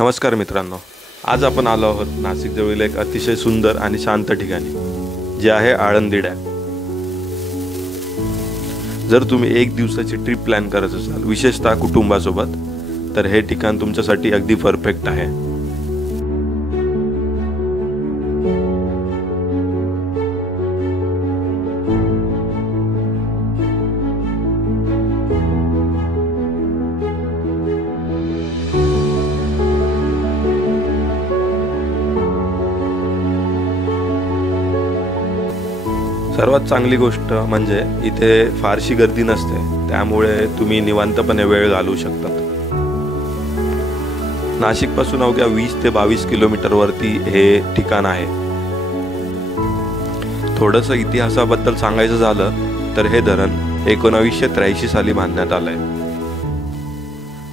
नमस्कार मित्रांनो, आज आपण आलो आहोत नाशिक जवळील एक अतिशय सुंदर आणि शांत ठिकाणी, जे आहे आळंदी डॅम। जर तुम्ही एक दिवसाची ट्रिप प्लॅन करत असाल, विशेषतः कुटुंबासोबत, तर हे ठिकाण तुमच्यासाठी अगदी परफेक्ट आहे। सर्वात चांगली गोष्ट म्हणजे इथे फारशी गर्दी नसते, त्यामुळे तुम्ही निवांतपणे वेळ घालवू शकता। नाशिकपासून अवघ्या 20 ते 22 किलोमीटरवरती हे ठिकाण आहे। थोडंसं इतिहासाबद्दल सांगायचं झालं तर हे धरण 1983 साली बांधण्यात आलंय।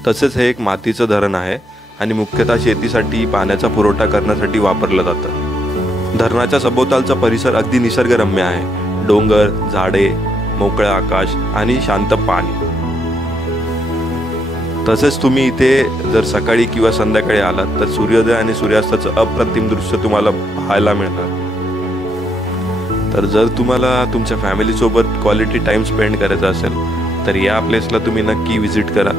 तसेच हे एक मातीचं धरण आहे आणि मुख्यतः शेतीसाठी पाण्याचा पुरवठा करण्यासाठी वापरलं जातं। धरणाच्या सभोवतालचा परिसर अगदी निसर्गरम्य आहे। डोंगर, झाडे, मोकळे आकाश आणि शांत पाणी। तसेच तुम्ही इथे जर सकाळी किंवा संध्याकाळी आलात तर सूर्योदय आणि सूर्यास्ताचं अप्रतिम दृश्य तुम्हाला पाहायला मिळणार। तर जर तुम्हाला तुमच्या फॅमिली सोबत क्वालिटी टाइम स्पेंड करायचा असेल तर या प्लेसला तुम्ही नक्की विजिट करा।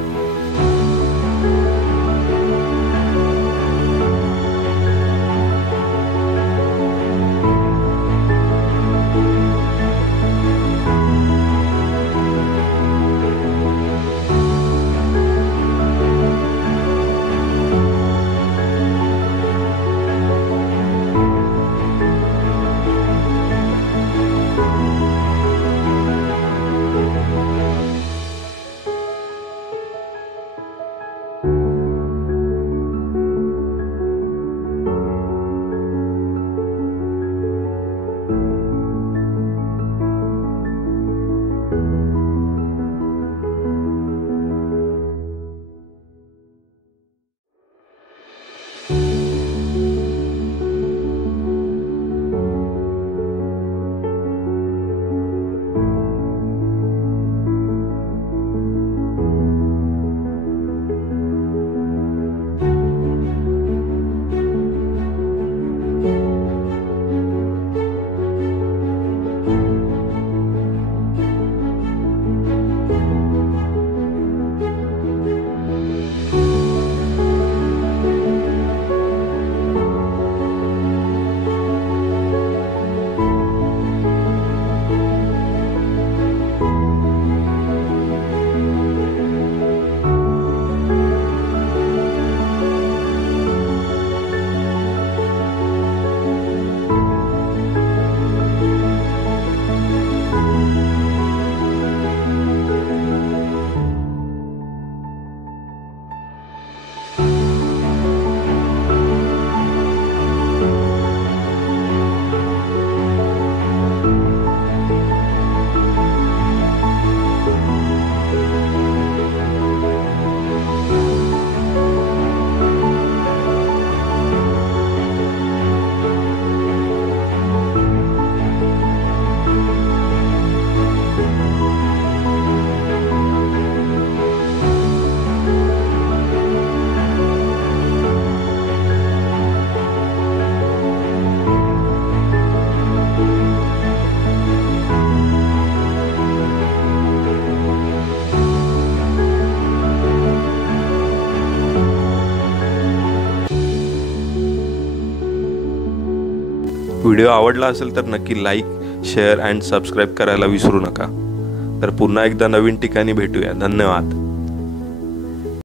व्हिडिओ आवडला असेल तर नक्की लाईक, शेअर अँड सबस्क्राईब करायला विसरू नका। तर पुन्हा एकदा नवीन ठिकाणी भेटूया। धन्यवाद।